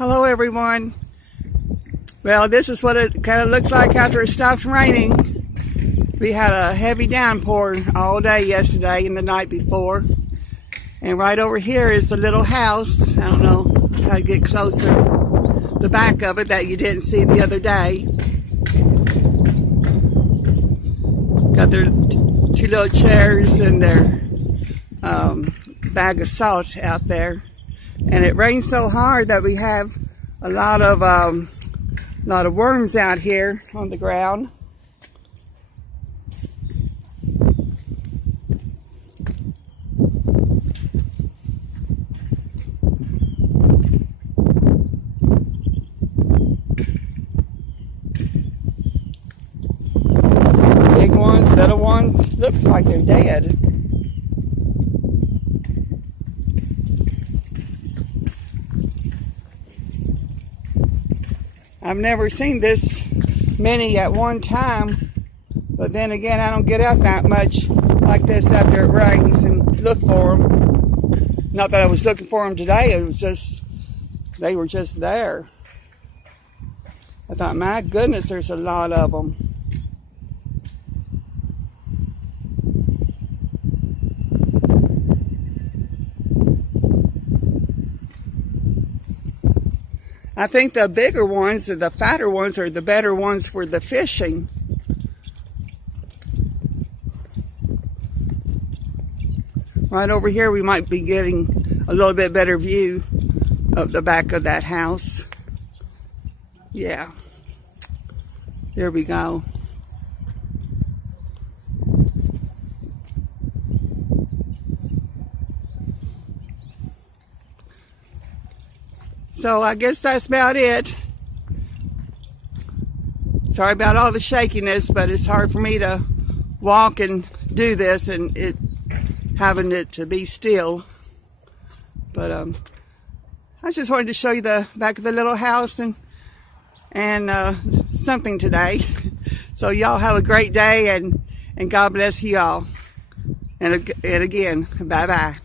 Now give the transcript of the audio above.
Hello everyone. Well, this is what it kind of looks like after it stops raining. We had a heavy downpour all day yesterday and the night before. And right over here is the little house. I don't know, try to get closer. The back of it that you didn't see the other day. Got their two little chairs and their bag of salt out there. And it rained so hard that we have a lot of worms out here on the ground. Big ones, little ones, looks like they're dead. I've never seen this many at one time, but then again, I don't get out that much like this after it rains and look for them. Not that I was looking for them today, it was just, they were just there. I thought, my goodness, there's a lot of them. I think the bigger ones, the fatter ones, are the better ones for the fishing. Right over here we might be getting a little bit better view of the back of that house. Yeah. There we go. So I guess that's about it. Sorry about all the shakiness, but it's hard for me to walk and do this and having it to be still. But I just wanted to show you the back of the little house and something today. So y'all have a great day and God bless you all. And again, bye-bye.